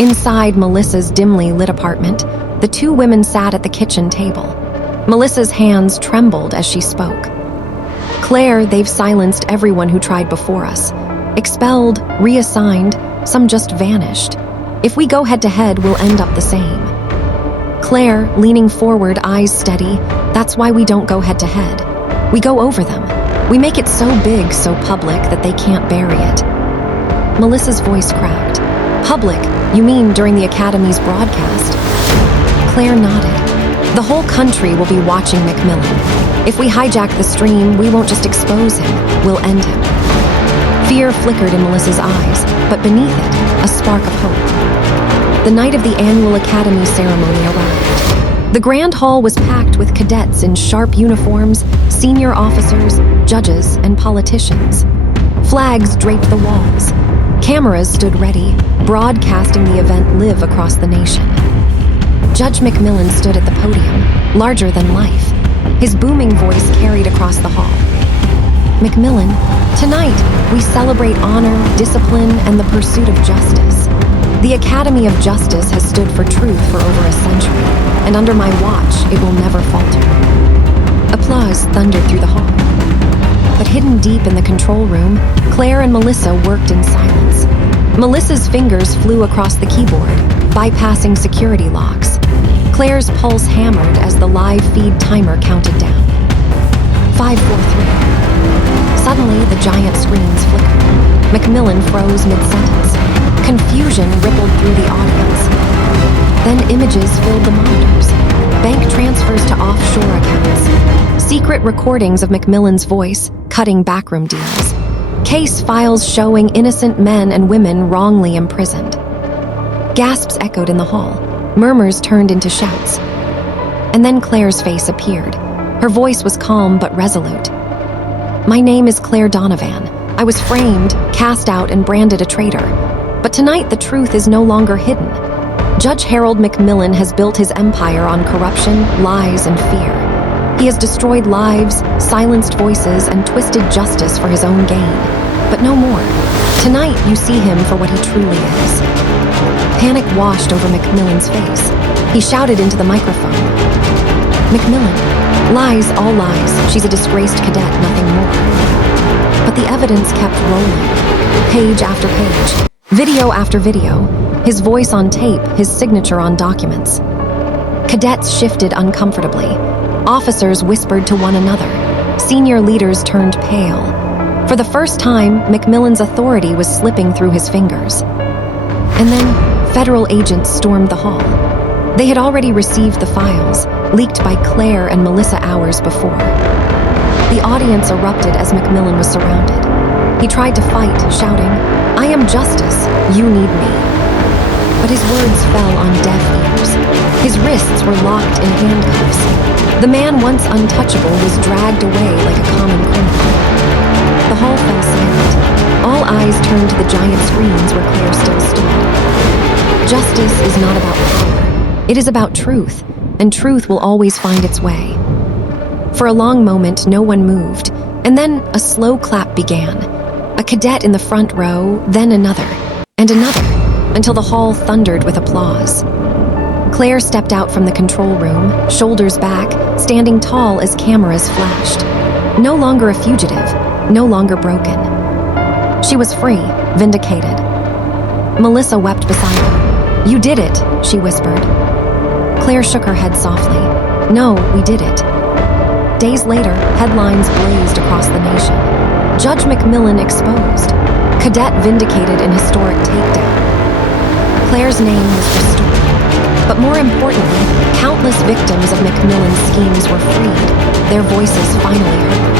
Inside Melissa's dimly lit apartment, the two women sat at the kitchen table. Melissa's hands trembled as she spoke. "Claire, they've silenced everyone who tried before us. Expelled, reassigned, some just vanished. If we go head-to-head, we'll end up the same." Claire, leaning forward, eyes steady, "That's why we don't go head-to-head. We go over them. We make it so big, so public, that they can't bury it." Melissa's voice cracked. "Public? You mean during the Academy's broadcast?" Claire nodded. "The whole country will be watching Macmillan. If we hijack the stream, we won't just expose him, we'll end him." Fear flickered in Melissa's eyes, but beneath it, a spark of hope. The night of the annual Academy ceremony arrived. The grand hall was packed with cadets in sharp uniforms, senior officers, judges, and politicians. Flags draped the walls. Cameras stood ready, broadcasting the event live across the nation. Judge Macmillan stood at the podium, larger than life. His booming voice carried across the hall. "Macmillan, tonight we celebrate honor, discipline, and the pursuit of justice. The Academy of Justice has stood for truth for over a century, and under my watch, it will never falter." Applause thundered through the hall. But hidden deep in the control room, Claire and Melissa worked in silence. Melissa's fingers flew across the keyboard, bypassing security locks. Claire's pulse hammered as the live feed timer counted down. 5, 4, 3. Suddenly, the giant screens flickered. Macmillan froze mid-sentence. Confusion rippled through the audience. Then images filled the monitors. Bank transfers to offshore accounts. Secret recordings of Macmillan's voice, cutting backroom deals. Case files showing innocent men and women wrongly imprisoned. Gasps echoed in the hall. Murmurs turned into shouts. And then Claire's face appeared. Her voice was calm but resolute. "My name is Claire Donovan. I was framed, cast out, and branded a traitor. But tonight the truth is no longer hidden. Judge Harold Macmillan has built his empire on corruption, lies, and fear. He has destroyed lives, silenced voices, and twisted justice for his own gain. But no more. Tonight you see him for what he truly is." Panic washed over Macmillan's face. He shouted into the microphone. "Macmillan, lies, all lies. She's a disgraced cadet, nothing more." But the evidence kept rolling. Page after page, video after video, his voice on tape, his signature on documents. Cadets shifted uncomfortably. Officers whispered to one another. Senior leaders turned pale. For the first time, Macmillan's authority was slipping through his fingers. And then, federal agents stormed the hall. They had already received the files, leaked by Claire and Melissa hours before. The audience erupted as Macmillan was surrounded. He tried to fight, shouting, "I am justice, you need me." But his words fell on deaf ears. His wrists were locked in handcuffs. The man once untouchable was dragged away like a common criminal. The hall fell silent. All eyes turned to the giant screens where Claire still stood. Justice is not about power. It is about truth, and truth will always find its way. For a long moment, no one moved, and then a slow clap began. A cadet in the front row, then another, and another, until the hall thundered with applause. Claire stepped out from the control room, shoulders back, standing tall as cameras flashed. No longer a fugitive, no longer broken. She was free, vindicated. Melissa wept beside her. "You did it," she whispered. Claire shook her head softly. "No, we did it." Days later, headlines blazed across the nation. Judge Macmillan exposed. Cadet vindicated in historic takedown. Claire's name was restored. But more importantly, countless victims of Macmillan's schemes were freed, their voices finally heard.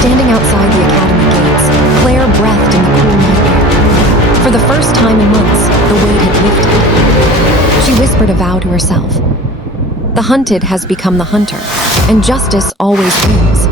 Standing outside the academy gates, Claire breathed in the cool night air. For the first time in months, the weight had lifted. She whispered a vow to herself. The hunted has become the hunter, and justice always wins.